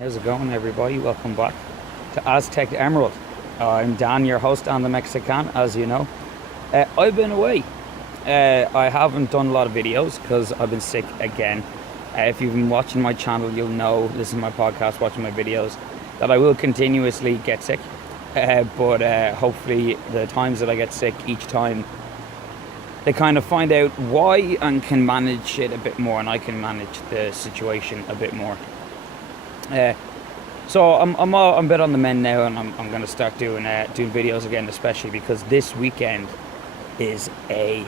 How's it going, everybody? Welcome back to Aztec Emerald. I'm Dan, your host on the Mexican, as you know. I've been away. I haven't done a lot of videos because I've been sick again. If you've been watching my channel, you'll know, this is my podcast, watching my videos, that I will continuously get sick. But hopefully the times that I get sick, each time they kind of find out why and can manage it a bit more, and I can manage the situation a bit more. So I'm a bit on the mend now, and I'm going to start doing videos again, especially because this weekend is a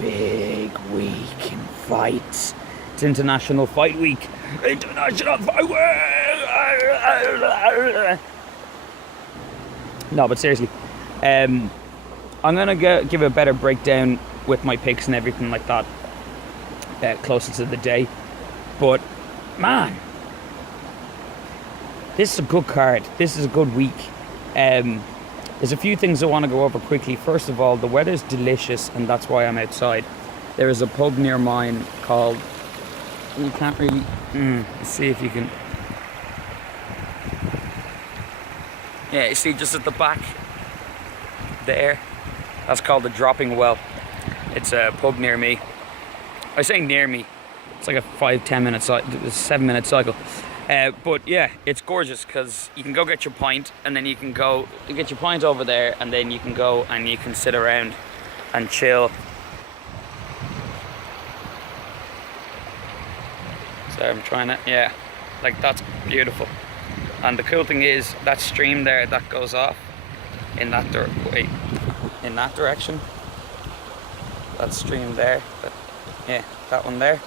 big week in fights. It's International Fight Week. International Fight Week. No, but seriously, I'm going to give a better breakdown with my picks and everything like that closer to the day. But man, this is a good card. This is a good week. There's a few things I want to go over quickly. First of all, the weather's delicious, and that's why I'm outside. There is a pub near mine called, you can't really, let's see if you can, yeah, you see just at the back there, that's called the Dropping Well. It's a pub near me. I say near me, it's like a 5-10 minute cycle, 7-minute cycle. But yeah, it's gorgeous because you can go get your pint, and then you can go get your pint over there, and then you can go and you can sit around and chill. So I'm trying to, yeah, like that's beautiful. And the cool thing is that stream there that goes off in that in that direction. That stream there, that one there.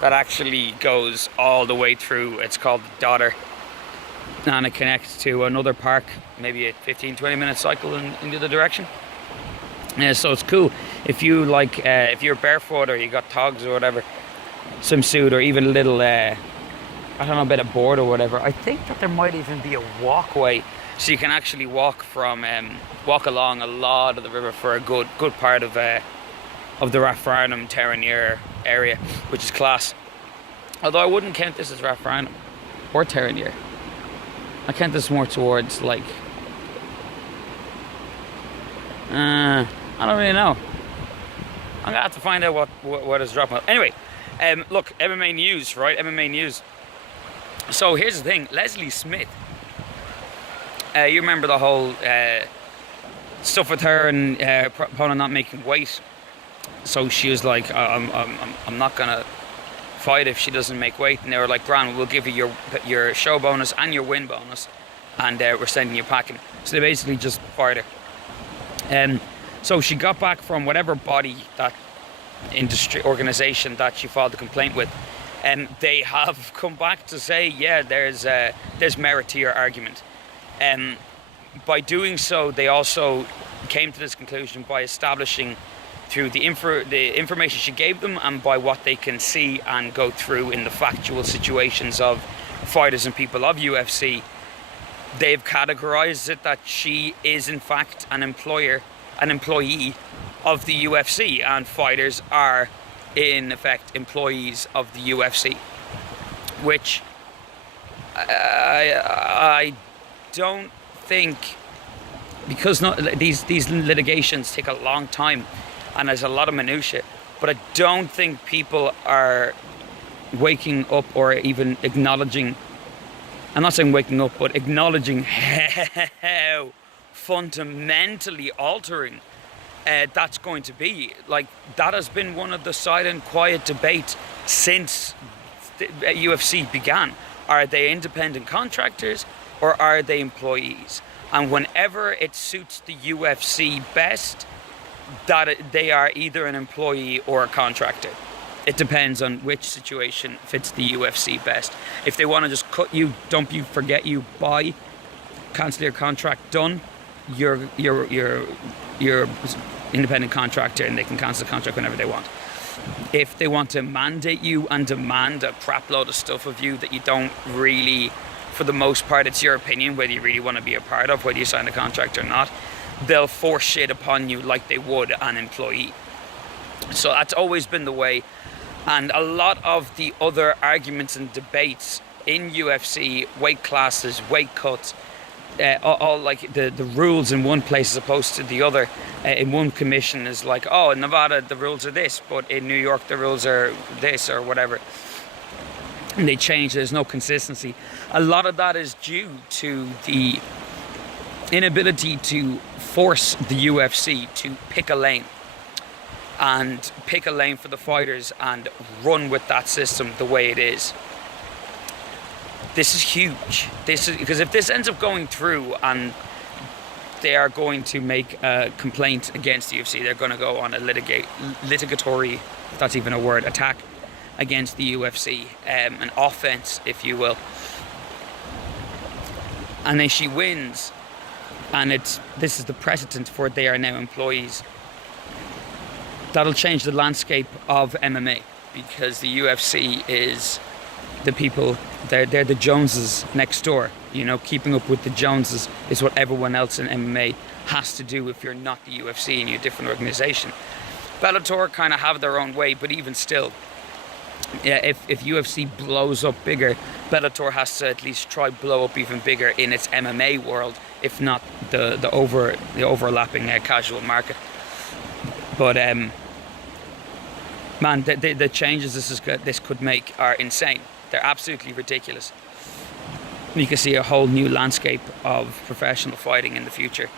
That actually goes all the way through. It's called the Dodder, and it connects to another park, maybe a 15-20 minute cycle in the other direction. So it's cool if you like, if you're barefoot or you got togs or whatever, swimsuit, or even a little I don't know, a bit of board or whatever. I think that there might even be a walkway, so you can actually walk along a lot of the river for a good part of the Rathfarnham Terranir area, which is class. Although I wouldn't count this as Rathfarnham or Terranir. I count this more towards like, I don't really know. I'm gonna have to find out what is dropping. Anyway, look, MMA news, right? MMA news. So here's the thing, Leslie Smith. You remember the whole stuff with her and opponent not making weight. So she was like, I'm not gonna fight if she doesn't make weight. And they were like, "Gran, we'll give you your show bonus and your win bonus, and we're sending you packing." So they basically just fired her. So she got back from whatever body, that industry organization that she filed the complaint with, and they have come back to say, yeah, there's merit to your argument. By doing so, they also came to this conclusion by establishing, through the information she gave them and by what they can see and go through in the factual situations of fighters and people of UFC, they've categorized it that she is in fact an employee of the UFC, and fighters are in effect employees of the UFC, which I don't think, because these litigations take a long time and there's a lot of minutiae, but I don't think people are waking up or even acknowledging, I'm not saying waking up, but acknowledging how fundamentally altering that's going to be. Like, that has been one of the silent, quiet debates since the UFC began. Are they independent contractors or are they employees? And whenever it suits the UFC best, that they are either an employee or a contractor. It depends on which situation fits the UFC best. If they want to just cut you, dump you, forget you, buy, cancel your contract, done, you're independent contractor, and they can cancel the contract whenever they want. If they want to mandate you and demand a crap load of stuff of you that you don't really, for the most part, it's your opinion whether you really want to be a part of, whether you sign a contract or not, they'll force shit upon you like they would an employee. So that's always been the way. And a lot of the other arguments and debates in UFC, weight classes, weight cuts, all like the rules in one place as opposed to the other, in one commission is like, oh, in Nevada the rules are this, but in New York the rules are this or whatever. And they change, there's no consistency. A lot of that is due to the inability to force the UFC to pick a lane. And pick a lane for the fighters and run with that system the way it is. This is huge. This is because if this ends up going through and they are going to make a complaint against the UFC, they're going to go on a litigatory, if that's even a word, attack against the UFC, an offense, if you will. And then she wins, and this is the precedent for they are now employees. That'll change the landscape of MMA, because the UFC is the people, they're the Joneses next door. You know, keeping up with the Joneses is what everyone else in MMA has to do if you're not the UFC and you're a different organization. Bellator kind of have their own way, but even still, yeah, if UFC blows up bigger, Bellator has to at least try blow up even bigger in its MMA world, if not the overlapping casual market. But man, the changes this could make are insane. They're absolutely ridiculous. You can see a whole new landscape of professional fighting in the future.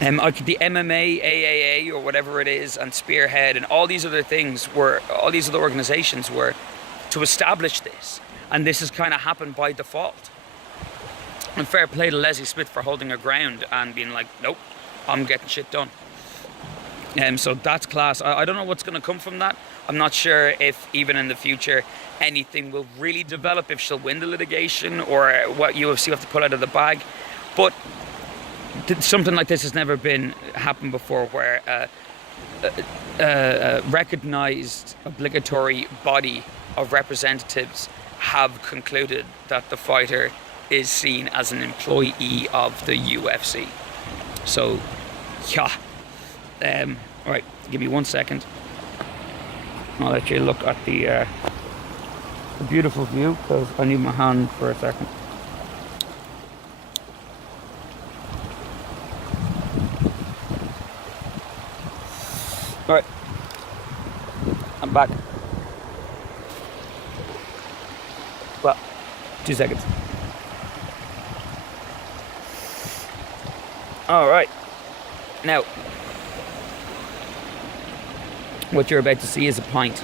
The MMA, AAA, or whatever it is, and Spearhead, and all these other things all these other organizations were to establish this, and this has kind of happened by default. And fair play to Leslie Smith for holding her ground and being like, nope, I'm getting shit done. So that's class. I don't know what's going to come from that. I'm not sure if even in the future anything will really develop, if she'll win the litigation or what UFC will have to pull out of the bag. But something like this has never happened before, where a recognized obligatory body of representatives have concluded that the fighter is seen as an employee of the UFC. So, yeah. All right, give me 1 second. I'll let you look at the beautiful view, because I need my hand for a second. All right, I'm back. Well, 2 seconds. All right, now what you're about to see is a pint.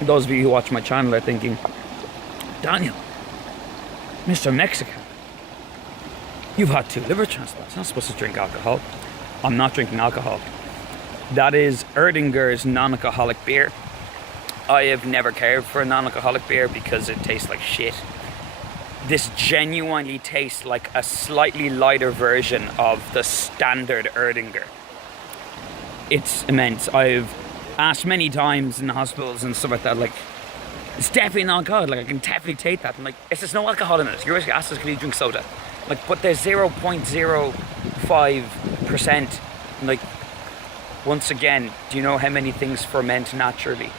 Those of you who watch my channel are thinking, Daniel, Mr. Mexican, you've had 2 liver transplants. You're not supposed to drink alcohol. I'm not drinking alcohol. That is Erdinger's non-alcoholic beer. I have never cared for a non-alcoholic beer because it tastes like shit. This genuinely tastes like a slightly lighter version of the standard Erdinger. It's immense. I've asked many times in hospitals and stuff like that, like, it's definitely non-alcoholic, like I can definitely taste that. I'm like, there's no alcohol in it. You're basically asked us, can you drink soda? Like, but there's 0.05%. Like, once again, do you know how many things ferment naturally?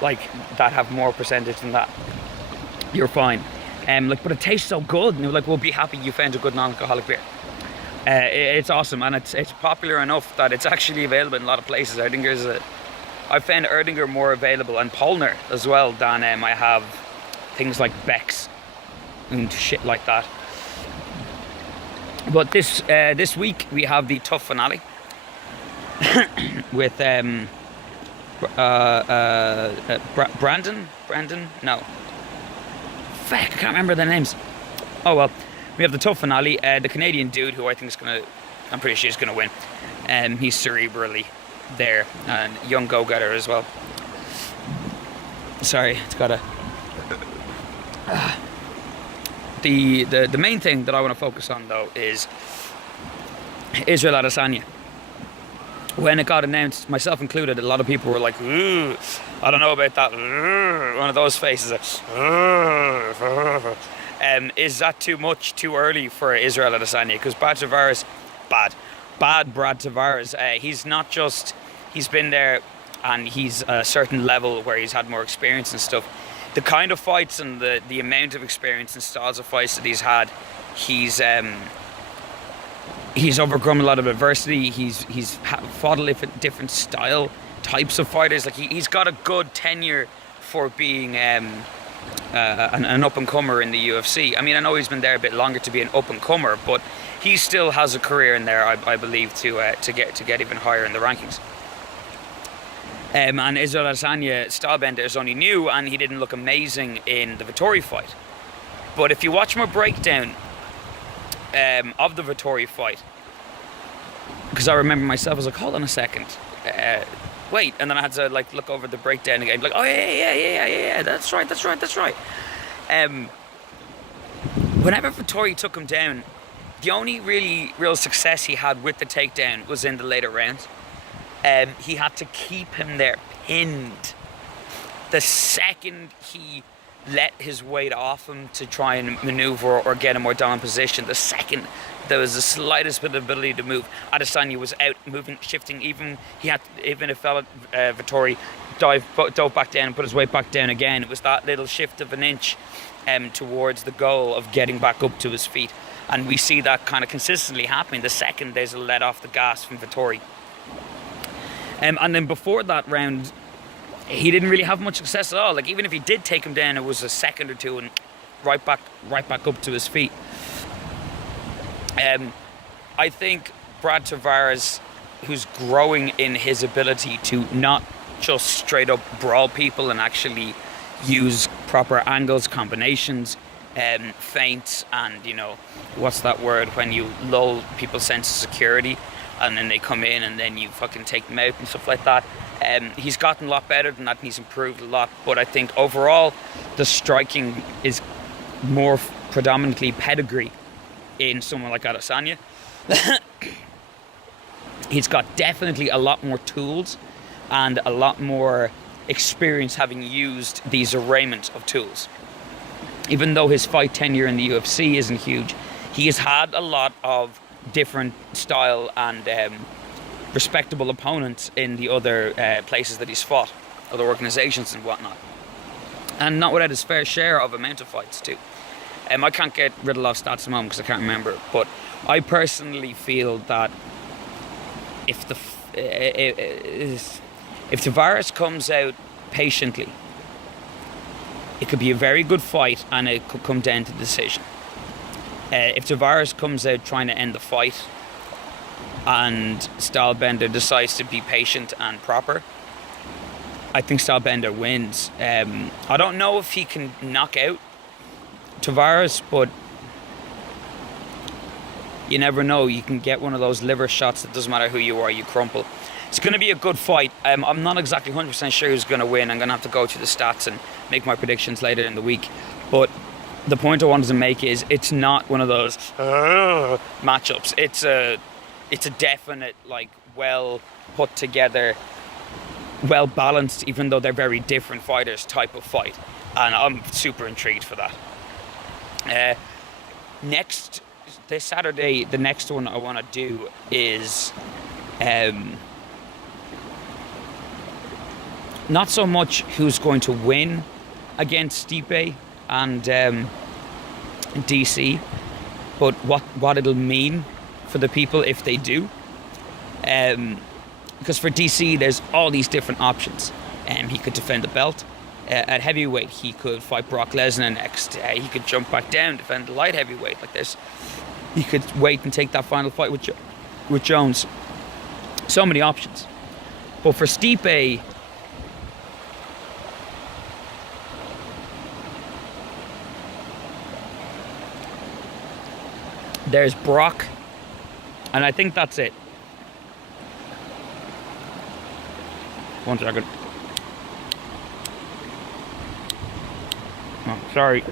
Like, that have more percentage than that? You're fine. But it tastes so good, and you're like, well, be happy you found a good non-alcoholic beer. It's awesome, and it's popular enough that it's actually available in a lot of places. I found Erdinger more available, and Polner as well, than I have things like Beck's and shit like that. But this week we have the tough finale with Brandon? No. Fuck, I can't remember their names. Oh well, we have the tough finale. The Canadian dude, who I think is I'm pretty sure he's gonna win. He's cerebrally there, and young go-getter as well. Sorry, it's got a. The main thing that I want to focus on though is Israel Adesanya. When it got announced, myself included, a lot of people were like, ooh, I don't know about that. One of those faces. Is that too much, too early for Israel Adesanya? Because Bad Tavares, bad. bad Brad Tavares. He's been there and he's a certain level where he's had more experience and stuff. The kind of fights and the amount of experience and styles of fights that he's had, he's overcome a lot of adversity. He's fought a different types of fighters. Like he's got a good tenure for being an up-and-comer in the UFC. I mean, I know he's been there a bit longer to be an up-and-comer, but he still has a career in there, I believe, to get even higher in the rankings. And Israel Adesanya, stylebender, is only new, and he didn't look amazing in the Vettori fight. But if you watch my breakdown of the Vettori fight, because I remember myself, I was like, hold on a second, wait, and then I had to like look over the breakdown again, like, oh yeah, that's right. Whenever Vettori took him down, the only real success he had with the takedown was in the later rounds. He had to keep him there pinned. The second he let his weight off him to try and maneuver or get a more dominant position, the second there was the slightest bit of ability to move, Adesanya was out moving, shifting. Even if Vettori dove back down and put his weight back down again, it was that little shift of an inch towards the goal of getting back up to his feet. And we see that kind of consistently happening the second there's a let off the gas from Vettori. And then before that round, he didn't really have much success at all. Like, even if he did take him down, it was a second or two and right back up to his feet. I think Brad Tavares, who's growing in his ability to not just straight up brawl people and actually use proper angles, combinations, feints, and, you know, what's that word when you lull people's sense of security and then they come in and then you fucking take them out and stuff like that. He's gotten a lot better than that and he's improved a lot. But I think overall the striking is more predominantly pedigree in someone like Adesanya. He's got definitely a lot more tools and a lot more experience having used these arrayment of tools. Even though his fight tenure in the UFC isn't huge, he has had a lot of different style and respectable opponents in the other places that he's fought, other organizations and whatnot, and not without his fair share of amount of fights too. I can't get rid of a lot of stats at the moment because I can't remember, but I personally feel that if Tavares comes out patiently, it could be a very good fight and it could come down to decision. If Tavares comes out trying to end the fight and Stylebender decides to be patient and proper, I think Stylebender wins. I don't know if he can knock out Tavares, but you never know. You can get one of those liver shots that doesn't matter who you are, you crumple. It's going to be a good fight. I'm not exactly 100% sure who's going to win. I'm going to have to go through the stats and make my predictions later in the week. But the point I wanted to make is it's not one of those matchups. It's a definite, like, well put together, well balanced, even though they're very different fighters, type of fight. And I'm super intrigued for that. This Saturday, the next one I want to do is not so much who's going to win against Stipe and DC, but what it'll mean for the people if they do. Because for DC, there's all these different options. He could defend the belt. At heavyweight, he could fight Brock Lesnar next. He could jump back down, defend the light heavyweight. He could wait and take that final fight with Jones. So many options. But for Stipe, there's Brock, and I think that's it. One second. Oh, sorry.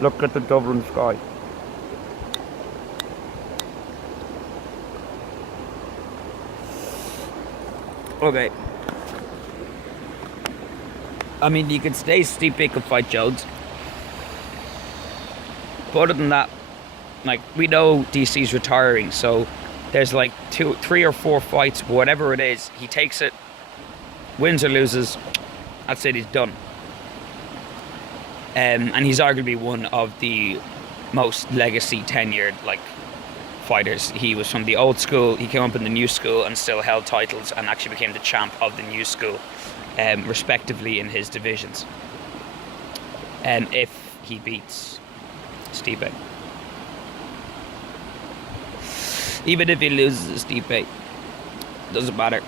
Look at the Dublin sky. Okay. I mean, you could stay Stipe could fight Jones. But other than that, like we know DC's retiring, so there's like 3 or 4 fights, whatever it is, he takes it, wins or loses, that's it, he's done. And he's arguably one of the most legacy tenured like fighters. He was from the old school, he came up in the new school and still held titles and actually became the champ of the new school, respectively in his divisions. If he beats Stipe. Even if he loses Stipe, doesn't matter.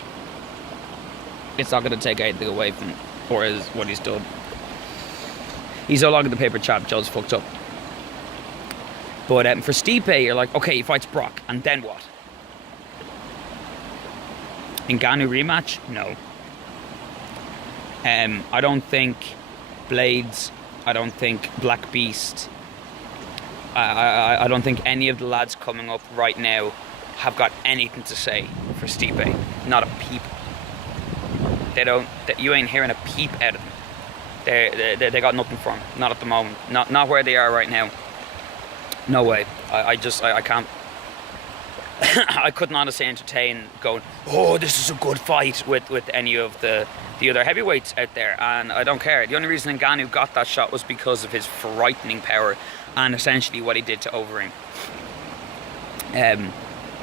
It's not going to take anything away from what he's done. He's no longer the paper champ. Joe's fucked up. But for Stipe, you're like, okay, he fights Brock, and then what? Ngannou rematch? No. I don't think Blades, I don't think Black Beast, I don't think any of the lads coming up right now have got anything to say for Stipe. Not a peep. You ain't hearing a peep out of them. They got nothing for him. Not at the moment. Not where they are right now. No way. I can't. I couldn't honestly entertain going, oh, this is a good fight with any of the other heavyweights out there, and I don't care. The only reason Ngannou got that shot was because of his frightening power and essentially what he did to Overeem.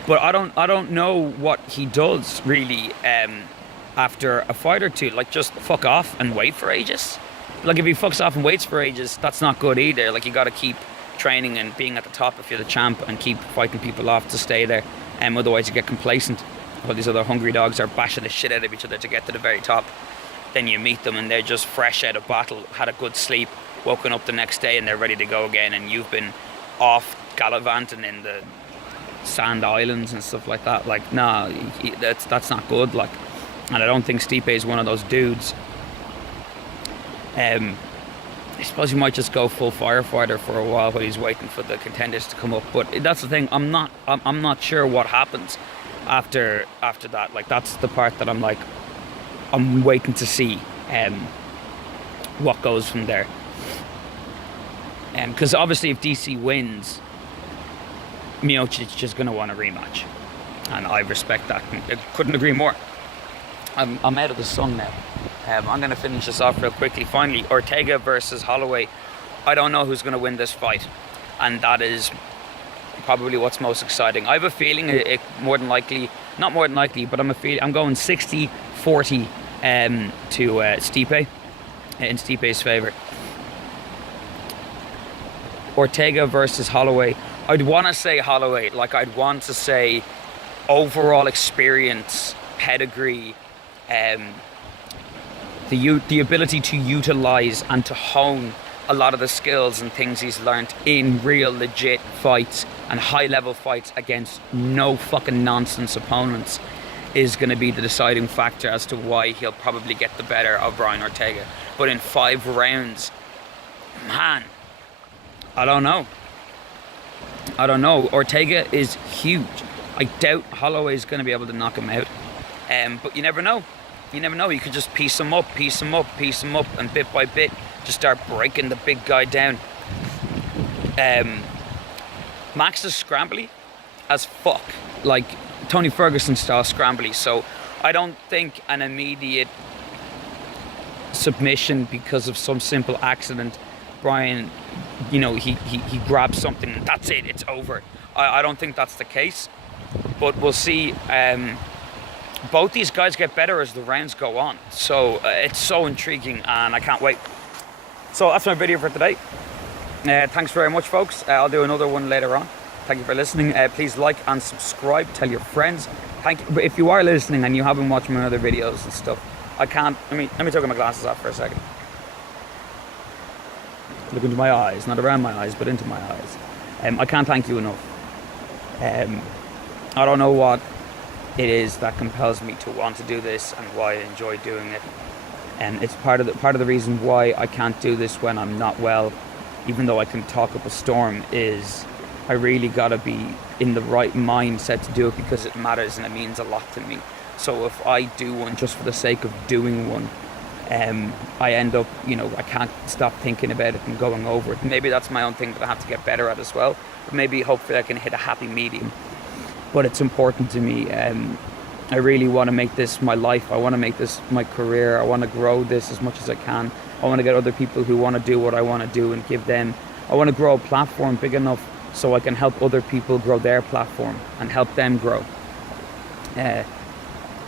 But I don't know what he does really after a fight or two. Like, just fuck off and wait for ages. Like, if he fucks off and waits for ages, that's not good either. Like, you got to keep training and being at the top if you're the champ, and keep fighting people off to stay there. Otherwise you get complacent while these other hungry dogs are bashing the shit out of each other to get to the very top. Then you meet them and they're just fresh out of battle, had a good sleep, woken up the next day and they're ready to go again, and you've been off gallivanting in the sand islands and stuff like that. Like, nah, that's not good. Like, and I don't think Stipe is one of those dudes. I suppose he might just go full firefighter for a while he's waiting for the contenders to come up. But that's the thing. I'm not sure what happens after that. Like, that's the part that I'm like, I'm waiting to see what goes from there. Because obviously, if DC wins, Miocic is going to want a rematch, and I respect that. I couldn't agree more. I'm out of the sun now. I'm going to finish this off real quickly. Finally, Ortega versus Holloway. I don't know who's going to win this fight, and that is probably what's most exciting. I have a feeling it more than likely, not more than likely, but I'm going 60-40 to Stipe, in Stipe's favour. Ortega versus Holloway. I'd want to say Holloway. Like, I'd want to say overall experience, pedigree, the ability to utilize and to hone a lot of the skills and things he's learned in real legit fights and high level fights against no fucking nonsense opponents is going to be the deciding factor as to why he'll probably get the better of Brian Ortega. But in 5 rounds, man, I don't know. Ortega is huge. I doubt Holloway's going to be able to knock him out. But you never know. You could just piece him up, and bit by bit, just start breaking the big guy down. Max is scrambly as fuck, like Tony Ferguson style scrambly. So I don't think an immediate submission because of some simple accident, Brian, he grabs something and that's it, it's over. I don't think that's the case, but we'll see. Both these guys get better as the rounds go on, so it's so intriguing and I can't wait. So that's my video for today. Thanks very much, folks. I'll do another one later on. Thank you for listening. Please like and subscribe, tell your friends. Thank you. If you are listening and you haven't watched my other videos and stuff, let me take my glasses off for a second. Look into my eyes, not around my eyes, but into my eyes. I can't thank you enough. I don't know what it is that compels me to want to do this and why I enjoy doing it. And it's part of the reason why I can't do this when I'm not well, even though I can talk up a storm, is I really gotta be in the right mindset to do it because it matters and it means a lot to me. So if I do one just for the sake of doing one, I end up, you know, I can't stop thinking about it and going over it. Maybe that's my own thing that I have to get better at as well. But maybe hopefully I can hit a happy medium. But it's important to me. I really want to make this my life. I want to make this my career. I want to grow this as much as I can. I want to get other people who want to do what I want to do and give them. I want to grow a platform big enough so I can help other people grow their platform and help them grow.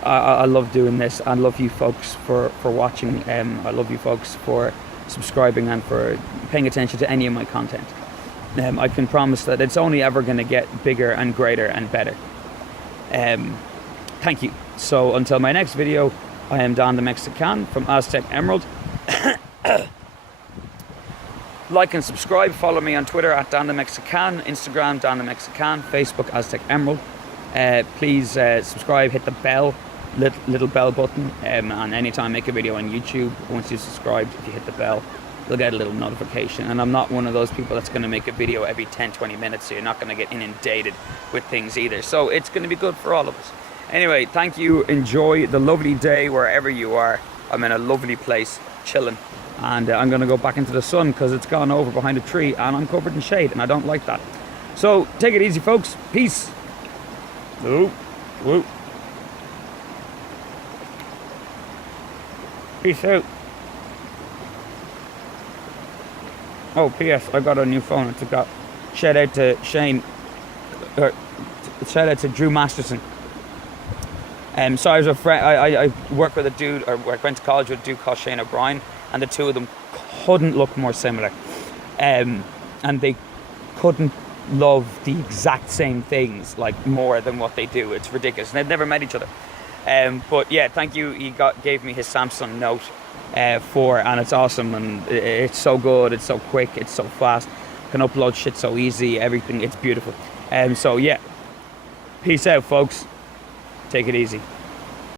I love doing this. I love you folks for watching. I love you folks for subscribing and for paying attention to any of my content. I can promise that it's only ever going to get bigger and greater and better. Thank you. So until my next video, I am Don the Mexican from Aztec Emerald. Like and subscribe. Follow me on Twitter at Don the Mexican, Instagram Don the Mexican, Facebook Aztec Emerald. Please subscribe, hit the bell, little bell button, and anytime I make a video on YouTube, once you subscribe, if you hit the bell, you'll get a little notification. And I'm not one of those people that's going to make a video every 10-20 minutes, so you're not going to get inundated with things either. So it's going to be good for all of us. Anyway, thank you. Enjoy the lovely day wherever you are. I'm in a lovely place, chilling. And I'm going to go back into the sun because it's gone over behind a tree and I'm covered in shade and I don't like that. So take it easy, folks. Peace. Woo. Woo. Peace out. Oh, P.S. I got a new phone. It's got shout out to Shane. Shout out to Drew Masterson. So I was a friend. I work with a dude, or I went to college with a dude called Shane O'Brien, and the two of them couldn't look more similar. And they couldn't love the exact same things like more than what they do. It's ridiculous. And they've never met each other. But yeah, thank you. He gave me his Samsung Note 4, and it's awesome, and it's so good, it's so quick, it's so fast, can upload shit so easy, everything, it's beautiful. So yeah, peace out, folks. Take it easy.